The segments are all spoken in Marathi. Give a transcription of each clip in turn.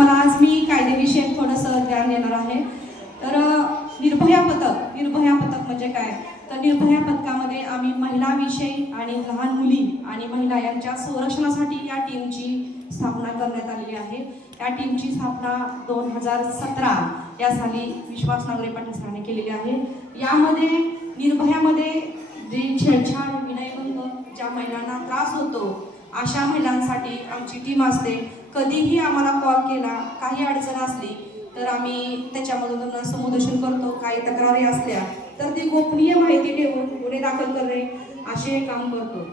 तुम्हाला आज मी कायदेविषयक थोडंसं ज्ञान देणार आहे. तर निर्भया पथक म्हणजे काय, तर निर्भया पथकामध्ये आम्ही महिलाविषयी आणि लहान मुली आणि महिला यांच्या संरक्षणासाठी या टीमची स्थापना करण्यात आलेली आहे. या टीमची स्थापना 2017 या साली विश्वास नांगरे पाटील सरांनी केलेली आहे. यामध्ये निर्भयामध्ये जे छेडछाड, विनयभंग, ज्या महिलांना त्रास होतो अशा महिलांसाठी आमची टीम असते. कधीही आम्हाला कॉल केला, काही अडचण असली तर आम्ही त्याच्यामधून त्यांना समुपदेशन करतो. काही तक्रारी असल्या तर ती गोपनीय माहिती ठेवून गुन्हे दाखल करणे असे काम करतो.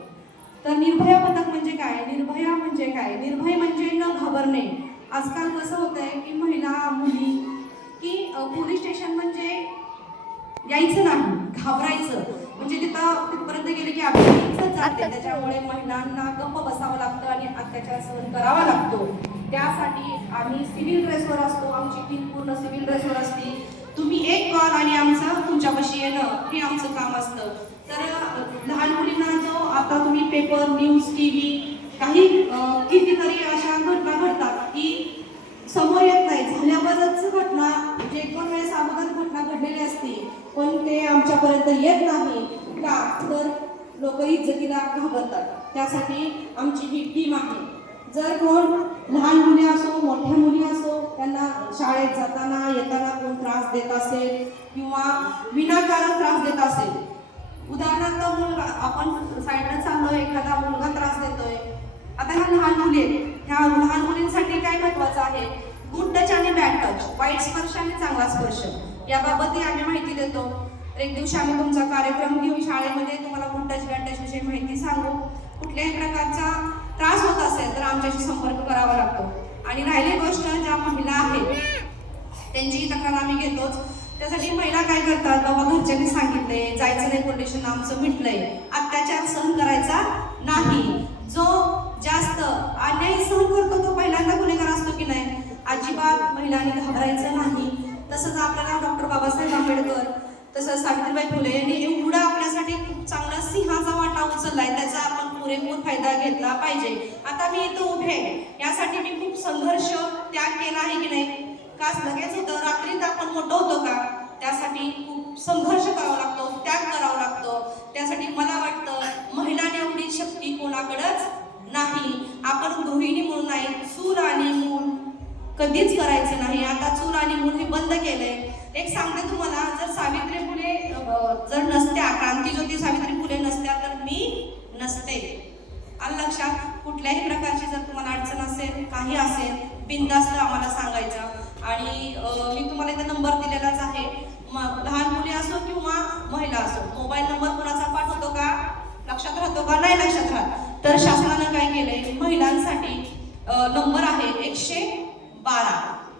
तर निर्भया पथक म्हणजे काय, निर्भया म्हणजे काय, निर्भय म्हणजे न घाबरणे. आजकाल कसं होतंय की महिला मुली की पोलीस स्टेशन म्हणजे यायचं नाही, घाबरायचं, म्हणजे तिथपर्यंत गेले की आपली इज्जत जाते. त्याच्यामुळे महिलांना गप्प बसावं लागतं आणि अत्याचार सहन करावा लागतो. त्यासाठी आम्ही सिव्हिल ड्रेसवर असतो, आमची टीम पूर्ण सिव्हिल ड्रेसवर असते. तुम्ही एक कॉल आणि आमचं तुमच्यापाशी येणं हे आमचं काम असतं. तर लहान मुलींना जो आता तुम्ही पेपर, न्यूज, TV काही कितीतरी अशा घटना घडतात की समोर येत नाही, झाल्यावरच घटना, म्हणजे 1-2 वेळेस अगोदर घटना घडलेली असते पण ते आमच्यापर्यंत येत नाही का, तर लोक इज्जतीला घाबरतात. त्यासाठी आमची ही टीम आहे. जर कोण लहान मुली असो, मोठ्या मुली असो, त्यांना शाळेत जाताना येताना कोण त्रास देत असेल किंवा विनाकारण त्रास देत असेल, उदाहरणार्थ मुलगा, आपण साईडला चाललो, एखादा मुलगा त्रास देतोय, आता ह्या लहान मुली आहेत, ह्या लहान मुलींसाठी काय महत्वाचं आहे, गुड टच आणि बॅड टच, वाईट स्पर्श आणि चांगला स्पर्श, याबाबतही आम्ही माहिती देतो. तर एक दिवशी आम्ही तुमचा कार्यक्रम घेऊन शाळेमध्ये तुम्हाला गुड टच बॅड टच विषयी माहिती सांगू. कुठल्याही प्रकारचा त्रास होत असेल तर आमच्याशी संपर्क करावा लागतो. आणि राहिली गोष्ट, ज्या महिला आहेत त्यांची तक्रार आम्ही घेतोच. त्यासाठी महिला काय करतात, बाबा घरच्यांनी सांगितले, जायचं नाही, कंडिशन आमचं मिटलंय, अत्याचार सहन करायचा नाही. जो जास्त अन्याय सहन करतो तो पहिल्यांदा गुन्हेगार असतो की नाही. अजिबात महिलांनी घाबरायचं नाही. तसंच आपल्याला डॉक्टर बाबासाहेब आंबेडकर, तसंच सावित्रीबाई फुले यांनी एवढा आपल्यासाठी खूप चांगला सिंहाचा वाटा उचललाय, त्याचा आपण पुरेपूर फायदा घेतला पाहिजे. आता मी इथं उभे आहे, यासाठी मी खूप संघर्ष, त्याग केला आहे की नाही. का लगेच होतं, रात्रीत आपण मोठं होतो का, त्यासाठी खूप संघर्ष करावा लागतो, त्याग करावा लागतो. त्यासाठी मला वाटतं महिलांनी एवढी शक्ती कोणाकडेच नाही. आपण गृहिणी म्हणून नाही, चूल आणि मूल कधीच करायचं नाही. आता चूल आणि मूल हे बंद केलंय. एक सांगते तुम्हाला, जर सावित्री फुले जर नसत्या, क्रांतीज्योती सावित्री फुले नसत्या तर मी नसते. आलं लक्षात. कुठल्याही प्रकारची जर तुम्हाला अडचण असेल, काही असेल, बिनधास्त आम्हाला सांगायचं. आणि मी तुम्हाला इथे नंबर दिलेलाच आहे. लहान मुली असो किंवा महिला असो, मोबाईल नंबर कोणाचा पाठ होतो का, लक्षात राहतो का, नाही लक्षात राहत. तर शासनानं काय केलंय, महिलांसाठी नंबर आहे 112.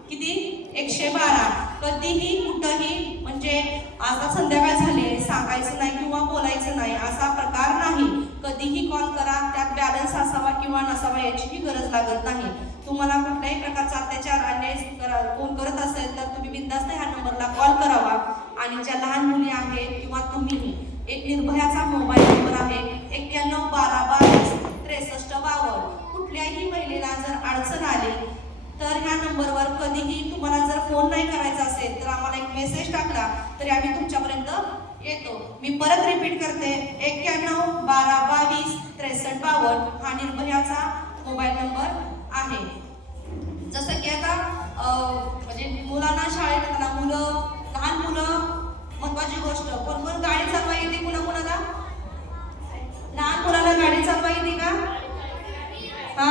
किती, 112. कधीही कुठंही, म्हणजे आता संध्याकाळ झाले, सांगायचं नाही किंवा बोलायचं नाही असा प्रकार नाही. कधीही कॉल करा, त्यात बॅलन्स असावा किंवा नसावा याचीही गरज लागत नाही. तुम्हाला कुठल्याही प्रकारचा अत्याचार, अन्याय कोण करत असेल तर तुम्ही बिनधास्त ह्या नंबरला कॉल करावा. आणि ज्या लहान मुली आहेत किंवा तुम्हीही, एक निर्भयाचा मोबाईल नंबर आहे 91 12 22 63 52. कुठल्याही महिलेला जर अडचण आली तर ह्या नंबरवर कधीही तुम्हाला जर फोन नाही करायचा असेल तर आम्हाला एक मेसेज टाकला तरी आम्ही तुमच्यापर्यंत येतो. मी परत रिपीट करते, 91 12 22 63 52 हा निर्भयाचा मोबाईल नंबर आहे. जसं की आता म्हणजे मुलांना शाळेत येताना, मुलं, लहान मुलं, महत्वाची गोष्ट, कोण कोण गाडी चालवा येते, कुणाला लहान मुलाला गाडी चालवा येते का, हा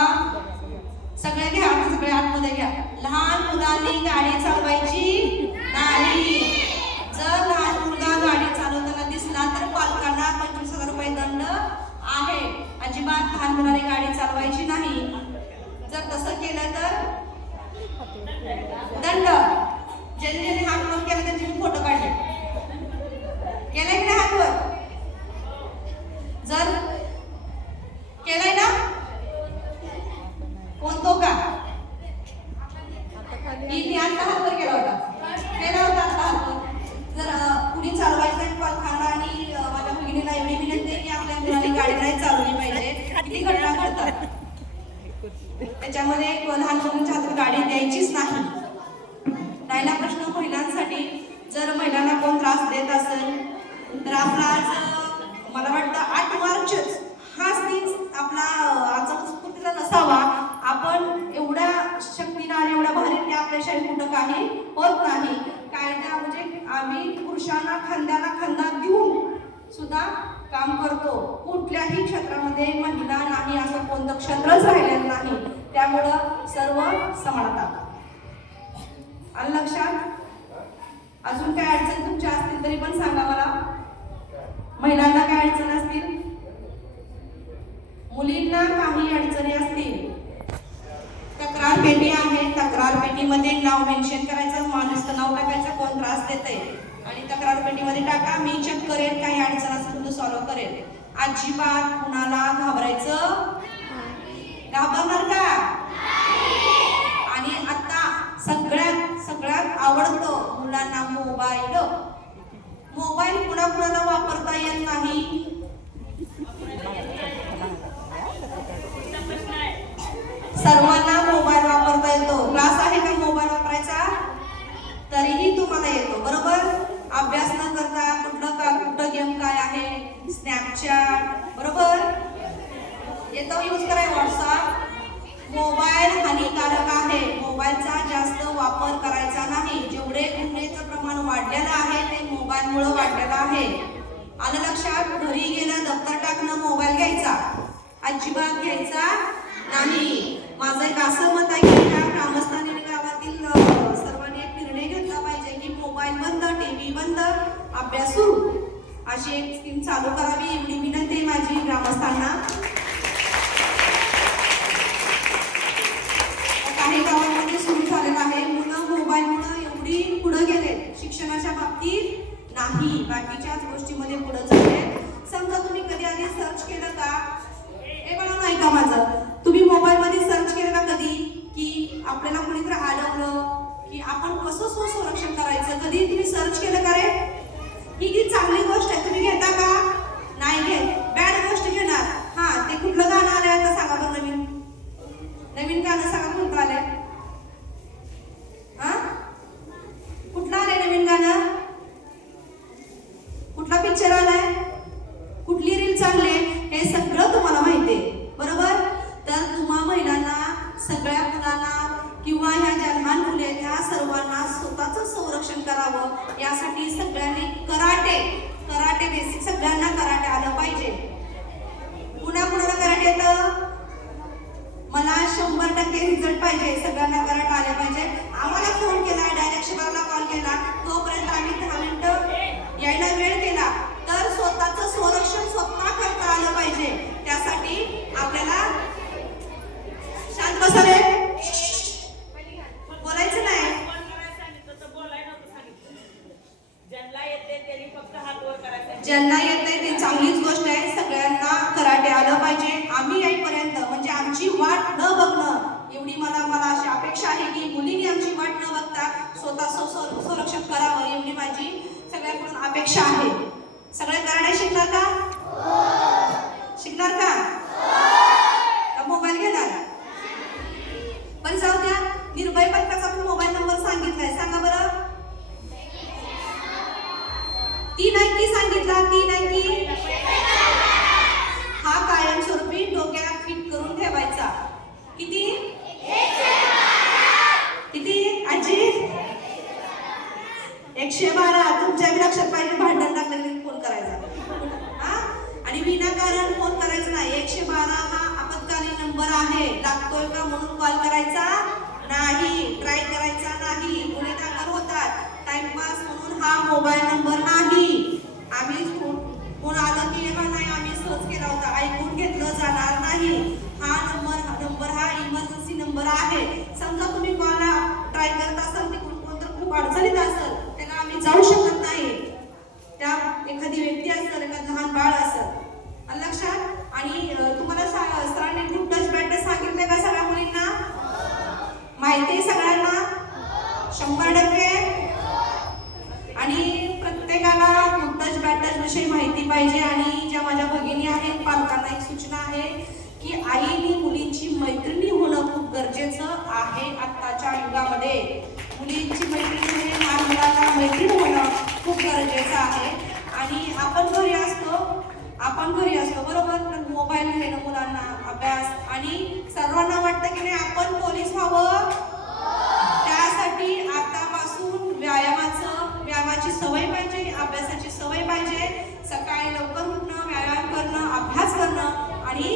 सगळे घ्या, सगळे आतमध्ये घ्या. लहान मुलांनी गाडी चालवायची नाही. जर लहान मुलगा गाडी चालवताना दिसला तर पालकांना 25,000 रुपये दंड आहे. अजिबात लहान मुलांनी गाडी चालवायची नाही. जर तसं केलं तर दंड. ज्यांनी हात वर केला त्यांचे मी फोटो काढले, केलाय की हात वर, जर केलाय ना, कोणतो का, मी आता हात वर केला होता, केला होता आता हात वर. जर कुणी चालवायचं पालकांना आणि माझ्या मुलीला एवढी विनंती आहे की आपल्या मुलांनी गाडी नाही चालवली पाहिजे. किती घटना घडतात. त्याच्यामध्ये लहान मुलांच्या हातात गाडी द्यायचीच नाही. राहिला प्रश्न महिलांसाठी, जर महिलांना कोण त्रास देत असेल तर आपला आज मला वाटतं 8 मार्चच हाच दिन आपला आजचा उत्स्फूर्तीचा नसावा. आपण एवढ्या शक्तीनं आणि एवढ्या भारीने आपल्याशिवाय कुठं काही होत नाही. कायदा म्हणजे आम्ही पुरुषांना खांद्याला खांदा देऊन सुद्धा काम करतो. कुठल्याही क्षेत्रामध्ये महिला नाही असं कोणतं क्षेत्रच राहिलेलं नाही. त्यामुळं सर्व समानता. आलं लक्षात? अजून काय अडचण तुमच्या असतील तरी पण सांगा मला. महिलांना काय अडचण असतील, मुलींना काही अडचणी असतील, तक्रार पेटी आहे. तक्रार पेटीमध्ये नाव मेन्शन करायचं, माणूस नाव टाकायचं, कोण त्रास देते आणि तक्रार पेटीमध्ये टाका. मी चेक करेन, काही अडचण असेल तर सॉल्व्ह करेन. अजिबात कुणाला घाबरायचं, घाबरणार का? आणि आता सगळ्यात आवडतं मुलांना मोबाईल. मोबाईल कुणाला वापरता येत नाही. सर्वांना मोबाईल वापरता येतो. क्लास आहे का मोबाईल वापरायचा? तरीही तुम्हाला येतो, बरोबर. अभ्यास न करता कुठं गेम काय आहे, स्नॅपचॅट, बरोबर येतो यूज करायला. व्हॉट्सअप. मोबाईल हानिकारक आहे. मोबाईलचा जास्त वापर करायचा नाही. जेवढे गुन्हेचं प्रमाण वाढलेलं आहे ते मोबाईलमुळे वाढलेलं आहे. आलं लक्षात? घरी गेलं दप्तर टाकणं, मोबाईल घ्यायचा अजिबात घ्यायचा नाही. माझं एक असं मत आहे की त्या ग्रामस्थांनी गावातील सर्वांनी एक निर्णय घेतला पाहिजे की मोबाईल बंद, टीव्ही बंद, अभ्यास सुरू, अशी एक स्कीम चालू करावी. एवढी विनंती माझी ग्रामस्थांना. काही गावांमध्ये सुरू झालेलं आहे. मुलं मोबाईलमुळे एवढी पुढे गेले, शिक्षणाच्या बाबतीत नाही, बाकीच्याच गोष्टीमध्ये पुढे झाले. समजा तुम्ही कधी आधी सर्च केलं का, हे मला नाही का माझं, तुम्ही मोबाईल मध्ये सर्च केलं का कधी की आपल्याला कोणीतरी अडवलं की आपण कसं स्वसंरक्षण करायचं, कधी तुम्ही सर्च केलं का रे? ही चांगली गोष्ट आहे, तुम्ही घेता का? नाही घेत. बॅड गोष्ट घेणार. हा, ते कुठलं गाणं आलंय आता सांगा बरं. नवीन गाणं सांगा कोणतं आलंय? हा, कुठलं आलंय नवीन गाणं? कुठला पिक्चर आलाय? कुठली रील चालली? हे सगळं तुम्हाला माहिती आहे, बरोबर. तर तुम्हा महिलांना, सगळ्या मुलांना किंवा ह्या ज्या लहान मुले आहेत ह्या सर्वांना स्वतःचं संरक्षण करावं, यासाठी सगळ्यांनी कराटे बेसिक सगळ्यांना कराटे आलं पाहिजे. कुणाला कराटे येतं? मला 100% रिझल्ट पाहिजे. सगळ्यांना कराटे आले पाहिजे. आम्हाला फोन केला, डायरेक्ट शिवारला कॉल केला, तोपर्यंत आम्ही 10 मिनिटं यायला वेळ केला. तर स्वतःचं संरक्षण स्वतः करता आलं पाहिजे. त्यासाठी आपल्याला शांत बसावे, बोलायचं नाही. ज्यांना येते ते चांगलीच गोष्ट आहे. सगळ्यांना कराटे आलं पाहिजे. आम्ही येईपर्यंत म्हणजे आमची वाट न बघणं, एवढी मला अशी अपेक्षा आहे की मुलींनी आमची वाट न बघता स्वतः संरक्षण करावं, एवढी माझी सगळ्यांकडून अपेक्षा आहे. सगळे कराटे शिकणार का? शिकणार का? मोबाईल घेणार? पण जाऊ द्या. निर्भय पथकाचा मोबाईल नंबर सांगितलाय, सांगा बरं. 3 अंकी सांगितला. 3 अंकी हा कायमस्वरूपी डोक्यात फिट करून ठेवायचा. किती? किती आजी? 112. तुमच्या लक्षात पाहिजे. भांडण लागलेले फोन करायचा हा, आणि विनाकारण फोन करायचं नाही. 112 हा आपत्कालीन नंबर आहे. लागतोय का म्हणून कॉल करायचा नाही, ट्राय करायचा नाही. गुन्हे दाखल होतात. टाइमपास म्हणून हा मोबाईल नंबर नाही. आम्ही फोन आलं की हा नाही, आम्ही सर्च केला होता, ऐकून घेतलं जाणार नाही. हा नंबर हा इमर्जन्सी नंबर आहे. समजा तुम्ही कॉल ट्राय करत असाल, तिकडून कोणतं खूप अडचणीत असेल, त्याला आम्ही जाऊ शकत नाही. त्या एखादी व्यक्ती असेल, एखादं लहान बाळ असेल, लक्षात. आणि तुम्हाला सरांनी गुड टच बॅड टच सांगितलंय का सगळ्या मुलींना? माहिती आहे सगळ्यांना? 100%. आणि प्रत्येकाला गुड टच बॅड टच विषयी माहिती पाहिजे. आणि ज्या माझ्या भगिनी आहेत, पालकांना एक सूचना आहे की आईने मुलींची मैत्रिणी होणं खूप गरजेचं आहे आत्ताच्या युगामध्ये. मुलींची मैत्रीण म्हणजे लहान मुलांना मैत्रीण होणं खूप गरजेचं आहे. आणि आपण घरी असतो बरोबर, तर मोबाईल घेणं मुलांना, अभ्यास, आणि सर्वांना वाटतं की नाही आपण पोलीस व्हावं. त्यासाठी आतापासून व्यायामाची सवय पाहिजे, अभ्यासाची सवय पाहिजे. सकाळी लवकर उठणं, व्यायाम करणं, अभ्यास करणं आणि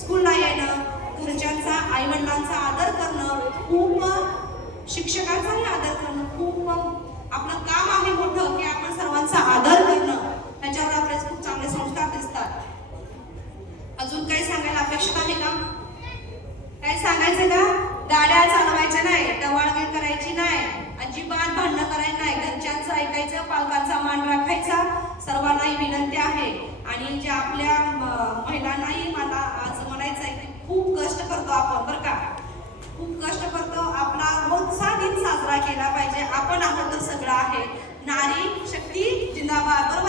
स्कूलला येणं, घरच्यांचा, आईवडिलांचा आदर करणं, खूप शिक्षकांचाही आदर करणं, खूप आपलं काम आहे मोठं की आपण सर्वांचा आदर करणं. त्याच्यावर आपले खूप चांगले संस्कार दिसतात. अजून काही सांगायला अपेक्षित आहे का? काय सांगायचं का? गाड्या चालवायच्या नाही, टवाळगी करायची नाही, अजिबात भांडणं करायची नाही, घरच्यांचं ऐकायचं, पालकांचा मान राखायचा. सर्वांनाही विनंती आहे. आणि जे आपल्या महिलांनाही मला आज म्हणायचं आहे की खूप कष्ट करतो आपण बरं का, खूप कष्ट करतो. आपला रोजचा दिन साजरा केला पाहिजे. आपण आहोत तर सगळं आहे. नारी शक्ती जिंदाबाद, बरोबर.